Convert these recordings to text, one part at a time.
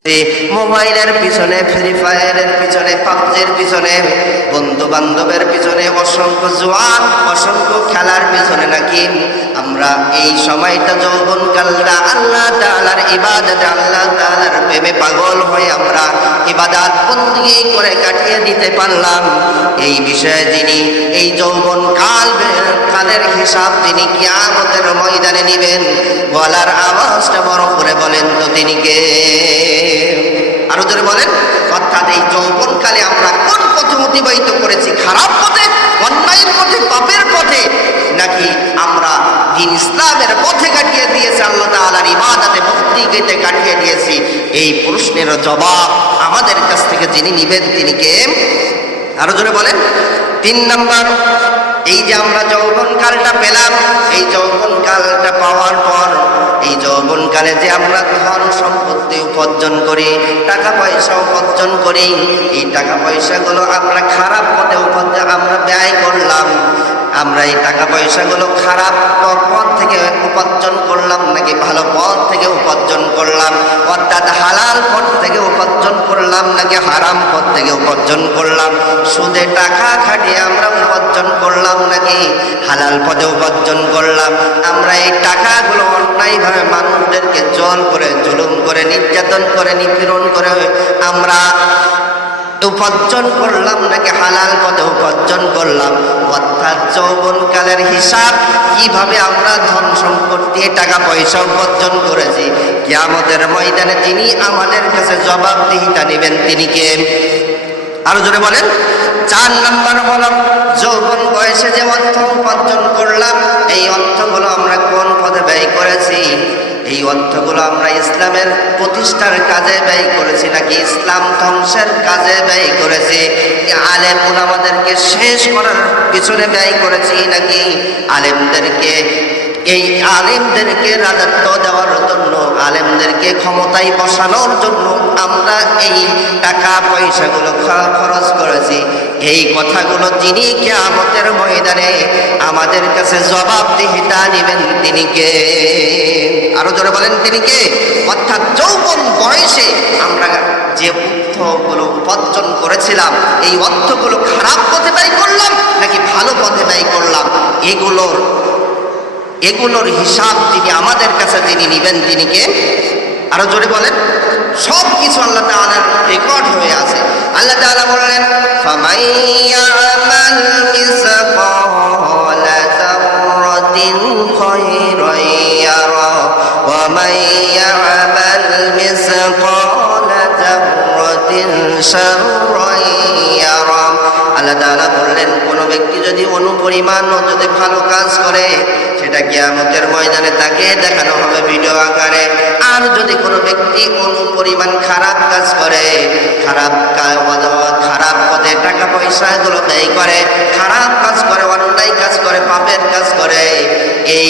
মোবাইলের পিছনে, ফ্রি ফায়ারের পিছনে, পাবজির পিছনে, বন্ধু বান্ধবের পিছনে, অসংখ্য জুয়া, অসংখ্য খেলার পিছনে নাকি আমরা এই সময়টা যৌবনকালটা আল্লাহ তাআলার ইবাদতে, আল্লাহ তাআলার প্রেমে পাগল হয়ে আমরা ইবাদত বন্দেগী করে কাটিয়ে দিতে পারলাম। এই বিষয়ে যিনি এই যৌবন কালের হিসাব যিনি কিয়ামতের ময়দানে নেবেন, গলার আওয়াজটা বড় করে বলেন তো তিনি কে? আরো জোরে বলেন। অর্থাৎ এই যৌবনকালে আমরা কোন পথে অতিবাহিত করেছি? খারাপ পথে, অন্যায়ের পথে, পাপের পথে, নাকি আমরা দ্বীন ইসলামের পথে কাটিয়ে দিয়েছি, আল্লাহ তাআলার ইবাদতে বন্দেগীতে কাটিয়ে দিয়েছি? এই প্রশ্নের জবাব আমাদের কাছ থেকে যিনি নিবেন তিনি কে? আরো জোরে বলেন। 3 নাম্বার, এই যে আমরা যৌবনকালটা পেলাম, এই যৌবনকালটা পাওয়ার পর এই যৌবনকালে যে আমরা ধন সম্পত্তি উপার্জন করি, টাকা পয়সা উপার্জন করি, এই টাকা পয়সাগুলো আমরা খারাপ পথে আমরা ব্যয় করলাম। আমরা এই টাকা পয়সাগুলো খারাপ পথ থেকে উপার্জন করলাম নাকি ভালো পথ থেকে উপার্জন করলাম? অর্থাৎ হালাল পথ থেকে উপার্জন করলাম নাকি হারাম পথ থেকে উপার্জন করলাম? সুদে টাকা খাটিয়ে আমরা উপার্জন করলাম নাকি হালাল পথে উপার্জন করলাম? আমরা এই টাকাগুলো অন্যায়ভাবে মানুষদেরকে জল করে, জুলুম করে, নির্যাতন করে, নিপীড়ন করে আমরা উপার্জন করলাম নাকি হালাল পথে উপার্জন করলাম? অর্থাৎ যৌবনকালের হিসাব কিভাবে আমরা ধন সম্পত্তি, টাকা পয়সা উপার্জন করেছি, কিয়ামতের ময়দানে যিনি আমাদের কাছে জবাবদিহিতা নেবেন তিনি কে? আরো জোরে বলেন। 4 নাম্বার হলো যৌবন বয়সে যে অর্থ উপার্জন করলাম, এই অর্থগুলো আমরা কোন পথে ব্যয় করেছি? এই অর্থগুলো আমরা ইসলামের প্রতিষ্ঠার কাজে ব্যয় করেছি নাকি ইসলাম ধ্বংসের কাজে ব্যয় করেছি? আলেম ওলামাদেরকে শেষ করার পিছনে ব্যয় করেছি নাকি এই আলেমদেরকে রাজত্ব দেওয়ার জন্য, আলেমদেরকে ক্ষমতায় বসানোর জন্য আমরা এই টাকা পয়সাগুলো খরচ করেছি? এই কথাগুলো যিনি কিয়ামতের ময়দানে আমাদের কাছে জবাবদিহিতা নেবেন তিনি কে? আরো জোরে বলেন তিনি কে? অর্থাৎ যৌবন বয়সে আমরা যে অর্থগুলো উপার্জন করেছিলাম, এই অর্থগুলো খারাপ পথে ব্যয় করলাম নাকি ভালো পথে ব্যয় করলাম? এগুলোর হিসাব যিনি আমাদের কাছে যিনি নিবেন তিনি কে? আরো জোরে বলেন। সব কিছু আল্লাহ তাআলার রেকর্ড হয়ে আছে। আল্লাহ তাআলা বললেন, ফামান ইয়ামাল মিসকালা যাররাতিন খায়রান ইয়ারা ওয়া মান ইয়ামাল মিসকালা যাররাতিন শাররান ইয়ারা। আল্লাহ তাআলা বললেন, কোন ব্যক্তি যদি অনুপরিমাণ যদি ভালো কাজ করে, সেটা কিয়ামতের ময়দানে তাকে দেখানো হবে ভিডিও আকারে। আর যদি কোনো ব্যক্তি অনুপরিমাণ খারাপ কাজ করে, খারাপ পথে টাকা পয়সা এগুলো ব্যয় করে, খারাপ কাজ করে, অন্যায় কাজ করে, পাপের কাজ করে, এই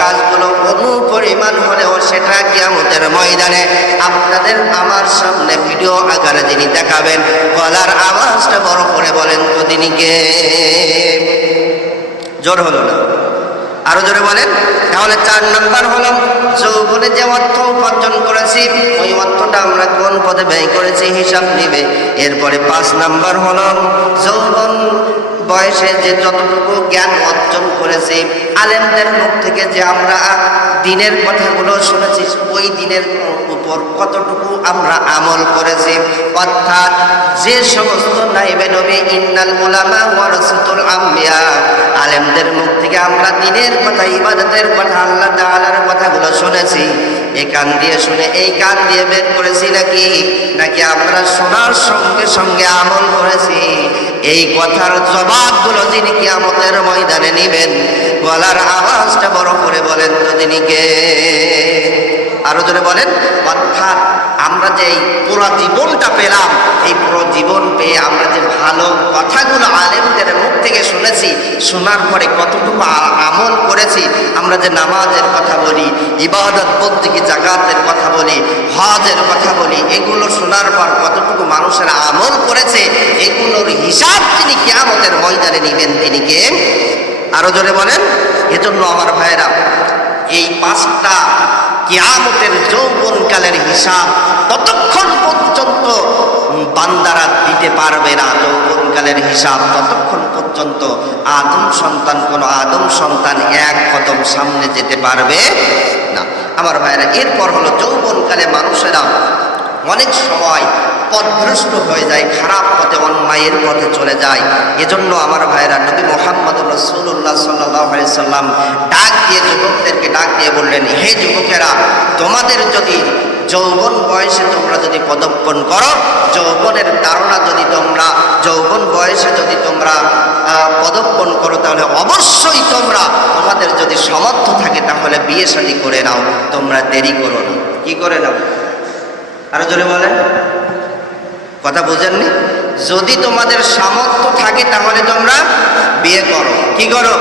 কাজগুলো অনুপরিমাণ হলেও সেটা কিয়ামতের ময়দানে আপনাদের আমার সামনে ভিডিও আকারে যিনি দেখাবেন, গলার আওয়াজটা বড় করে বলেন তো তিনি কে? জোর হলো না, আরো জোরে বলেন। তাহলে 4 নাম্বার হলো যৌবনে যে অর্থ উপার্জন করেছি, ওই অর্থটা আমরা কোন পথে ব্যয় করেছি হিসাব নিবে। এরপরে 5 নাম্বার হলো যৌবন বয়সে যে যতটুকু জ্ঞান অর্জন করেছি, আলেমদের মুখ থেকে যে আমরা দ্বীনের কথাগুলো শুনেছি, ওই দ্বীনের উপর কতটুকু আমরা আমল করেছি। অর্থাৎ যে সমস্ত নাইবে নবী, ইন্নাল উলামা ওয়ারাসাতুল আম্বিয়া, আলেমদের মুখ থেকে আমরা দ্বীনের কথা, ইবাদতের কথা, আল্লাহ তাআলার কথাগুলো শুনেছি, এই কান দিয়ে শুনে এই কান দিয়ে বের করেছি নাকি আমরা শোনার সঙ্গে সঙ্গে আমল করেছি? এই কথার জবাবগুলো যিনি কিয়ামতের ময়দানে নেবেন, গলার আওয়াজটা বড় করে বলেন তো তিনি কে? আরো জোরে বলেন। অর্থাৎ আমরা যে এই পুরো জীবনটা পেলাম, এই পুরো জীবন পেয়ে আমরা যে ভালো কথাগুলো আলেমদের মুখ থেকে শুনেছি, শোনার পরে কতটুকু আমল করেছি? আমরা যে নামাজের কথা বলি, ইবাদত বন্দেগী, যাকাতের কথা বলি, হজের কথা বলি, এগুলো শোনার পর কতটুকু মানুষের আমল করেছে, এগুলোর হিসাব যিনি কিয়ামতের ময়দানে নেবেন তিনি কে? আরো জোরে বলেন। এজন্য আমার ভাইরা, এই 5টা কিয়ামতের যৌবনকালের হিসাব ততক্ষণ পারবে না যৌবনকালের হিসাব ততক্ষণ পর্যন্ত কোনো আদম সন্তান এক কদম সামনে যেতে পারবে না। আমার ভাইরা, এরপর হলো যৌবনকালে মানুষেরা অনেক সময় পথভ্রষ্ট হয়ে যায়, খারাপ পথে অন্যায়ের পথে চলে যায়। এজন্য আমার ভাইরা, নবী মুহাম্মদ রাসূলুল্লাহ সাল্লাল্লাহু আলাইহি সাল্লাম যুবকদেরকে ডাক দিয়ে বললেন, হে যুবকেরা, তোমাদের যদি যৌবন বয়সে তোমরা যদি পদার্পণ করো, যৌবনের তাড়না যদি তোমরা যৌবন বয়সে যদি তোমরা পদার্পণ করো, তাহলে অবশ্যই তোমাদের যদি সামর্থ্য থাকে তাহলে বিয়ে শাদী করে নাও, তোমরা দেরি করো না। কি করে নাও? আরো জোরে বলেন, কথা বুঝেননি? যদি তোমাদের সামর্থ্য থাকে তাহলে তোমরা বিয়ে করো। কি করো?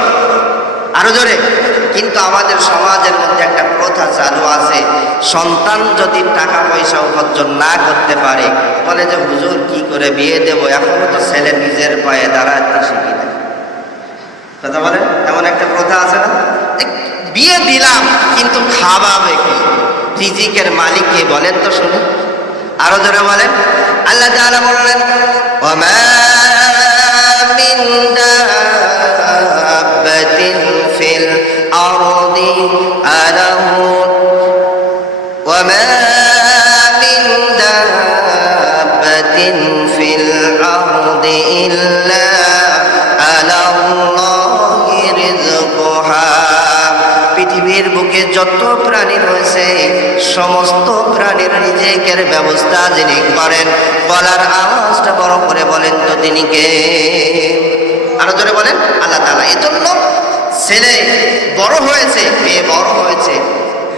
আরো জোরে। কিন্তু আমাদের সমাজের মধ্যে একটা প্রথা চালু আছে, সন্তান যদি টাকা পয়সা উপার্জন না করতে পারে, বলে যে হুজুর কি করে বিয়ে দেব, এখনো তো ছেলে নিজের পায়ে দাঁড়াতে শিখি না। কথা বলেন, এমন একটা প্রথা আছে না? বিয়ে দিলাম কিন্তু খাওয়াবে কি? রিজিকের মালিক কে বলেন তো শুনি? আরো জোরে বলেন। আল্লাহ তাআলা বললেন, ওয়ামা মিন দাব্বাতিন ফিল আরদি আলাহু ওয়ামা মিন দাব্বাতিন ফিল আরদি ইল্লা আলাল্লাহি রিজকুহা। পৃথিবীর বুকে যত প্রাণী রয়েছে সমস্ত প্রাণীর রিজিকের ব্যবস্থা যিনি করেন, বলার আওয়াজটা বড় করে বলেন তো তিনি কে? আরো জোরে বলেন, আল্লাহ তাআলা। এজন্য ছেলে বড় হয়েছে, মেয়ে বড় হয়েছে,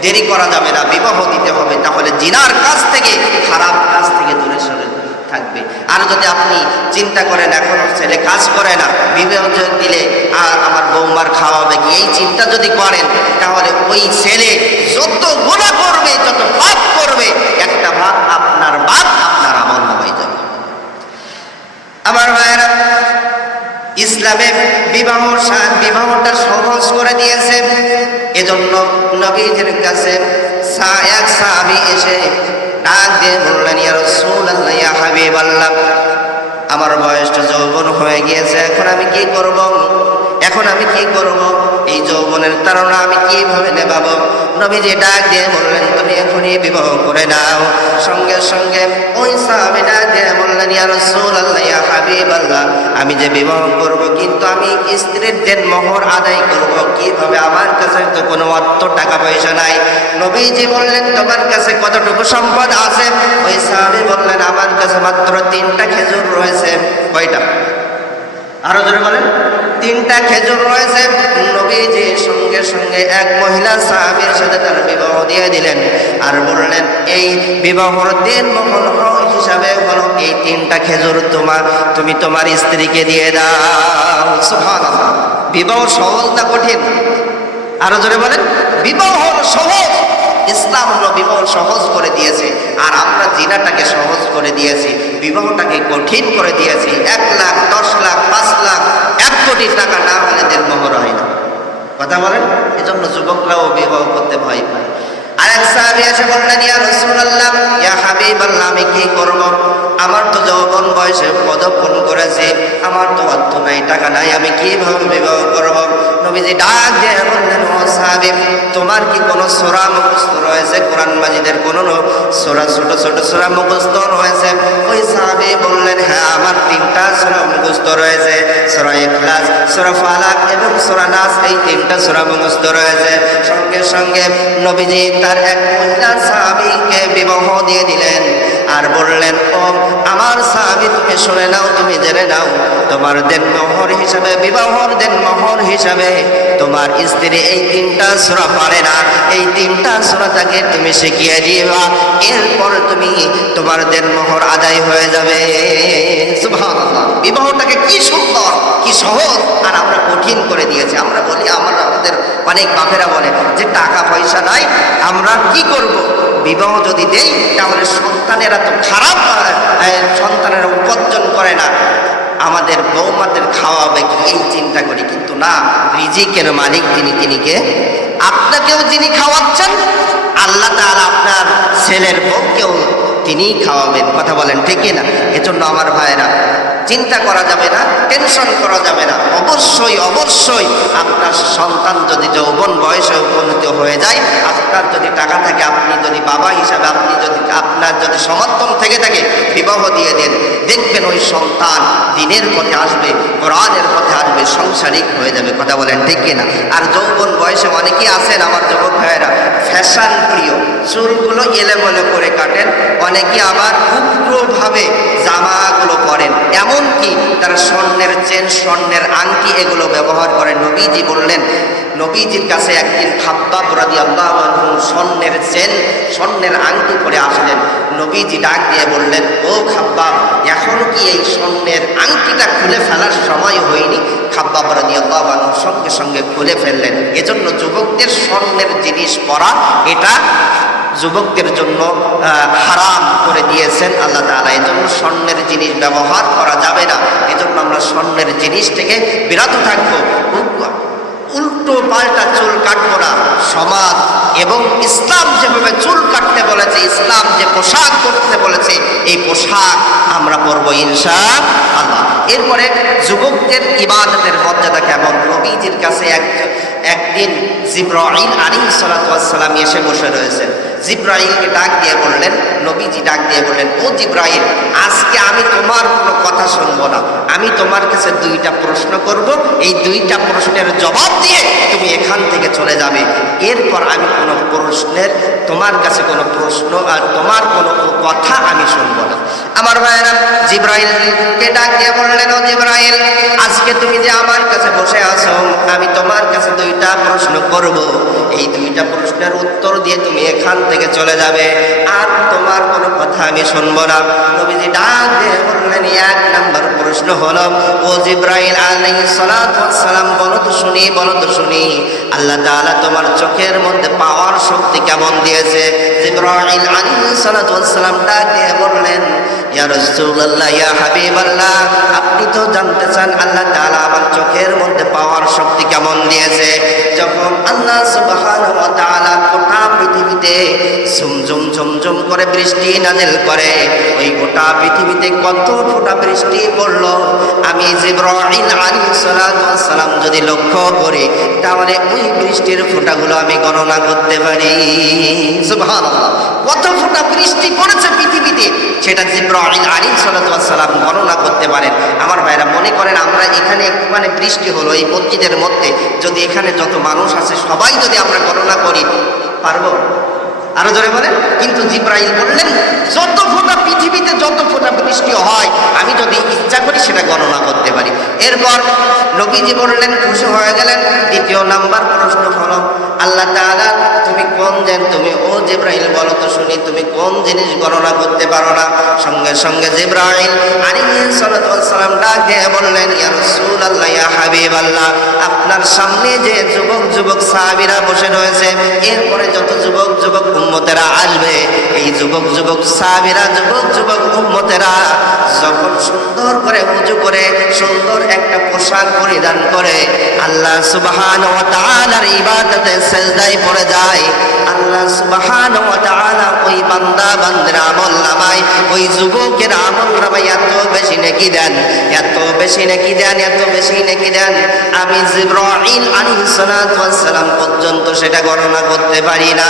দেরি করা যাবে না, বিবাহ দিতে হবে, তাহলে জিনার কাছ থেকে, খারাপ কাজ থেকে দূরে সরে থাকবে। আর যদি আপনি চিন্তা করেন এখনো ছেলে কাজ করে না, বিবাহ দিলে আর আমার বৌমার খাওয়াবে কি, এই চিন্তা যদি করেন, তাহলে ওই ছেলে যত গুনাহ করবে, যত পাপ করবে, একটা ভাগ আপনার আমল হয়ে যাবে। আমার ভাইয়েরা, ইসলামে বিবাহটা সহজ করে দিয়েছে। এজন্য নবীজির কাছে এক সাহাবী এসে ডাক দিয়ে বললেন, ইয়া রাসূলুল্লাহ, ইয়া হাবিবাল্লাহ, আমার বয়সটা যৌবন হয়ে গিয়েছে, এখন আমি কি করব? এই যৌবনের তাড়না আমি কিভাবে নেভাবো? নবীজি ডাক দিয়ে বললেন, তুমি এখনই বিবাহ করে নাও। সঙ্গে সঙ্গে ওই সাহাবী ডাক দিয়ে বললেন, ইয়া রাসূলুল্লাহ, ইয়া হাবিবাল্লাহ, আমি যে বিবাহ করব, কিন্তু আমি স্ত্রীর দেনমোহর আদায় করব কিভাবে? আমার কাছে তো কোনো অর্থ টাকা পয়সা নাই। নবীজি বললেন, তোমার কাছে কতটুকু সম্পদ আছে? ওই সাহাবী বললেন, আমার কাছে মাত্র 3টা খেজুর রয়েছে। কয়টা? আরো জোরে বলেন। 3টা খেজুর রয়েছে। নবীজি সঙ্গে সঙ্গে এক মহিলা সাহাবীর সাথে তার বিবাহ দিয়ে দিলেন, আর বললেন, এই বিবাহর দেনমোহর হিসাবে হলো এই 3টা খেজুর তুমি তোমার স্ত্রীকে দিয়ে দাও। সুবহানাল্লাহ। বিবাহ সহজ না কঠিন? আরো জোরে বলেন। বিবাহ সহজ। ইসলাম হলো বিবাহ সহজ করে দিয়েছে, আর আমরা জিনাটাকে সহজ করে দিয়েছি, বিবাহটাকে কঠিন করে দিয়েছি। 1 লাখ, 10 লাখ, 5 লাখ, 1 কোটি টাকা না হলে দেনমোহর হয় না। কথা বলেন। এজন্য যুবকরাও বিবাহ করতে ভয় পায়। আরেক সাহাবী এসে বললেন, ইয়া রাসূলুল্লাহ, ইয়া হাবিবাল্লাহ, আমি কি করব? আমার তো যৌবন বয়সে পদার্পণ করেছে, আমার তো অর্থ নাই, টাকা নাই, আমি কিভাবে বিবাহ করব? নবীজি ডাক দিয়ে বললেন, ও সাহাবী, তোমার কি কোনো সূরা মুখস্থ রয়েছে? কোরআন মাজিদের কোনো সূরা, ছোট ছোট সূরা মুখস্থ রয়েছে? ওই সাহাবী বললেন, হ্যাঁ, আমার 3টা সূরা মুখস্থ রয়েছে, সূরা ইখলাস, সূরা ফালাক এবং সূরা নাস, এই 3টা সূরা মুখস্থ রয়েছে। সঙ্গে সঙ্গে নবীজি তার এক মহিলা সাহাবীকে বিবাহ দিয়ে দিলেন, আর বললেন, ও আমার সাহাবী, তুমি শুনে নাও, তুমি জেনে নাও, তোমার দেনমোহর হিসাবে, বিবাহর দেনমোহর হিসাবে তোমার স্ত্রী এই 3টা সূরা পারে না, এই 3টা সূরা তাকে তুমি শিখিয়ে দিবা, এরপর তোমার দেনমোহর আদায় হয়ে যাবে। সুবহানাল্লাহ। বিবাহটাকে কি সুন্দর, কি সহজ, আর আমরা কঠিন করে দিয়েছি। আমরা বলি, আমাদের অনেক বাপেরা বলে যে টাকা পয়সা নাই, আমরা কি করব? বিবাহ যদি দেই তাহলে সন্তানেরা তো খারাপ, সন্তানেরা উপার্জন করে না, আমাদের বৌমাদের খাওয়াবে কি, এই চিন্তা করি। কিন্তু না, রিজিকের মালিক তিনি কে? আপনাকেও যিনি খাওয়াচ্ছেন, আল্লাহ তাআলা আপনার ছেলের বউকেও তিনিই খাওয়াবেন। কথা বলেন ঠিক না? এজন্য আমার ভাইয়েরা চিন্তা করা যাবে না, টেনশন করা যাবে না। অবশ্যই অবশ্যই আপনার সন্তান যদি যৌবন বয়সে উপনীত হয়ে যায়, আপনার যদি টাকা থাকে, আপনি যদি বাবা হিসাবে আপনি যদি আপনার যদি সমর্থন থেকে থাকে, বিবাহ দিয়ে দেন। দেখবেন ওই সন্তান দিনের পথে আসবে, কোরআনের পথে আসবে, সাংসারিক হয়ে যাবে। কথা বলেন ঠিক কিনা? আর যৌবন বয়সে অনেকেই আছেন আমার যুবক ভাইয়েরা ফ্যাশন প্রিয়, চুলগুলো এলোমেলো করে কাটেন, অনেকে আবার উগ্রভাবে জামাগুলো পরেন, এমনকি তারা স্বর্ণের চেন, স্বর্ণের আংটি এগুলো ব্যবহার করেন। নবীজি বললেন, নবীজির কাছে একদিন খাব্বাব রাদিয়াল্লাহু আনহু স্বর্ণের চেন, স্বর্ণের আংটি পরে আসলেন। নবীজি ডাক দিয়ে বললেন, ও খাব্বাব, এখন কি এই স্বর্ণের আংটিটা খুলে ফেলার সময় হয়নি? খাব্বাব রাদিয়াল্লাহু আনহু সঙ্গে সঙ্গে খুলে ফেললেন। এজন্য যুবকদের স্বর্ণের জিনিস পরা এটা যুবকদের জন্য হারাম করে দিয়েছেন আল্লাহ তাআলা। এজন্য স্বর্ণের জিনিস ব্যবহার করা যাবে না। এজন্য আমরা স্বর্ণের জিনিস থেকে বিরত থাকবো। উল্টো পাল্টা চুল কাটবো না। সমাজ এবং ইসলাম যেভাবে চুল কাটতে বলেছে, ইসলাম যে পোশাক করতে বলেছে, এই পোশাক আমরা পরবো ইনশাআল্লাহ। এরপরে যুবকদের ইবাদতের মর্যাদা কেমন? নবীজির কাছে একদিন জিবরাইল আলাইহিস সালাতু ওয়াস সালাম এসে বসে রয়েছেন। জিবরাইলকে ডাক দিয়ে বললেন, নবীজি ডাক দিয়ে বললেন, ও জিবরাইল, আজকে আমি তোমার কোনো কথা শুনবো না, আমি তোমার কাছে দুইটা প্রশ্ন করব, এই দুইটা প্রশ্নের জবাব দিয়ে তুমি এখান থেকে চলে যাবে। এরপর আমি কোনো প্রশ্নের, তোমার কাছে কোনো প্রশ্ন আর তোমার কোনো কথা আমি শুনবো না। আমার ভাইয়েরা জিবরাইলকে ডাক দিয়ে বললেন, ও জিবরাইল, আজকে তুমি যে আমার কাছে বসে আছো, আমি তোমার কাছে দুইটা প্রশ্ন করব, এই দুইটা প্রশ্নের উত্তর দিয়ে তুমি এখান থেকে চলে যাবে, আর তোমার কোনো কথা আমি শুনবো না। নবীজি ডাক দিয়ে বললেন, এক নাম্বার প্রশ্ন হলো, ও জিবরাইল আলাইহিস সালাতু ওয়াস সালাম, বলো তো শুনি, বলো তো শুনি, আল্লাহ তাআলা তোমার চোখের মধ্যে পাওয়ার শক্তি কেমন দিয়েছে? জিবরাইল আলাইহিস সালাতু ওয়াস সালাম ডাক দিয়ে বললেন, ইয়া রাসূলুল্লাহ, ইয়া হাবিবাল্লাহ, আপনি তো জানতে চান আল্লাহ তাআলা আমার চোখের মধ্যে পাওয়ার শক্তি কেমন দিয়েছে? যখন আল্লাহ সুবহানাহু ওয়া তাআলা গোটা পৃথিবীতে ঝুমঝুম ঝুমঝুম করে বৃষ্টি নাযিল করে, ওই গোটা পৃথিবীতে কত ফোঁটা বৃষ্টি পড়লো, আমি জিবরাইল আলাইহিস সালাতু ওয়াস সালাম যদি লক্ষ্য করি, তাহলে ওই বৃষ্টির ফোঁটাগুলো আমি গণনা করতে পারি। সুবহানাল্লাহ, কত ফোঁটা বৃষ্টি পড়েছে পৃথিবীতে, সেটা জিবরাইল আলাইহিস সালাতু ওয়াস সালাম গণনা করতে পারেন। আমার ভাইরা মনে করেন আমরা এখানে একটুখানি বৃষ্টি হলো এই মসজিদের মধ্যে, যদি এখানে যত মানুষ আছে সবাই যদি আমরা গণনা করি, পারবো? আরো জোরে বলেন। কিন্তু জিবরাইল বললেন, যত ফোঁটা পৃথিবীতে যত ফোঁটা বৃষ্টি হয়, আমি যদি ইচ্ছা করি সেটা গণনা করতে পারি। এরপর নবীজি বললেন, খুশি হয়ে গেলেন। দ্বিতীয় নাম্বার প্রশ্ন হলো, আল্লাহ তাআলা তুমি কোন তুমি, ও জিবরাইল বলো তো শুনি, তুমি কোন জিনিস গণনা করতে পারো না? সঙ্গে সঙ্গে জিবরাইল আলাইহিস সালাতু ওয়াস সালাম ডাক দিয়ে বললেন, ইয়া রাসূলুল্লাহ, ইয়া হাবিবাল্লাহ, আপনার সামনে যে যুবক যুবক সাহাবীরা বসে রয়েছে, এরপরে যত যুবক যুবক উম্মতেরা আসবে, এই যুবক যুবক সাহাবীরা, যুবক যুবক উম্মতেরা যখন সুন্দর করে ওযু করে সুন্দর একটা পোশাক পরিধান করে আল্লাহ সুবহানাহু ওয়া তাআলার ইবাদতে সিজদায় পড়ে যায়, আল্লাহ সুবহানাহু ওয়া তাআলা ওই বান্দা বান্দার আমলনামায়, ওই যুবকের আমলনামায় এত বেশি নেকি দেন, এত বেশি নেকি দেন, এত বেশি নেকি দেন, আমি জিবরাইল আলাইহিস সালাতু ওয়াস সালাম পর্যন্ত সেটা গণনা করতে পারি না।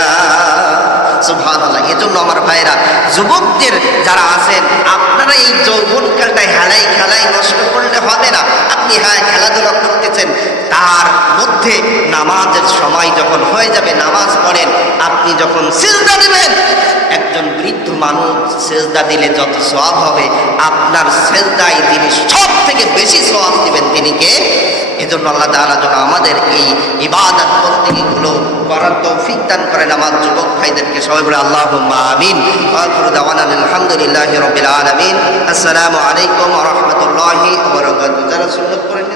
সুবহানাল্লাহ। এজন্য আমার ভাইরা, যুবকদের যারা আছেন, আপনারা এই যৌবনকালটা হেলাই খেলাই নষ্ট করলে হবে না। আপনি হ্যাঁ খেলাধুলা করতেছেন, তার মধ্যে নামাজের সময় যখন হয়ে যাবে নামাজ পড়েন। আপনি যখন সিজদা দিবেন, একজন বৃদ্ধ মানুষ সিজদা দিলে যত সওয়াব হবে, আপনার সিজদায় যিনি সব থেকে বেশি সওয়াব দিবেন তিনি কে? এজন্য আল্লাহ তাআলা যেন আমাদের এই ইবাদত বন্দেগীগুলো করার তৌফিক দান করেন। আমার যুবক ভাইদেরকে সবাই বলে আল্লাহুম্মা আমিন। আখিরু দাওয়ানা আলহামদুলিল্লাহি রাব্বিল আলামিন। আসসালামু আলাইকুম ওয়া রাহমাতুল্লাহি ওয়া বারাকাতুহু। যারা সুন্নাত করেন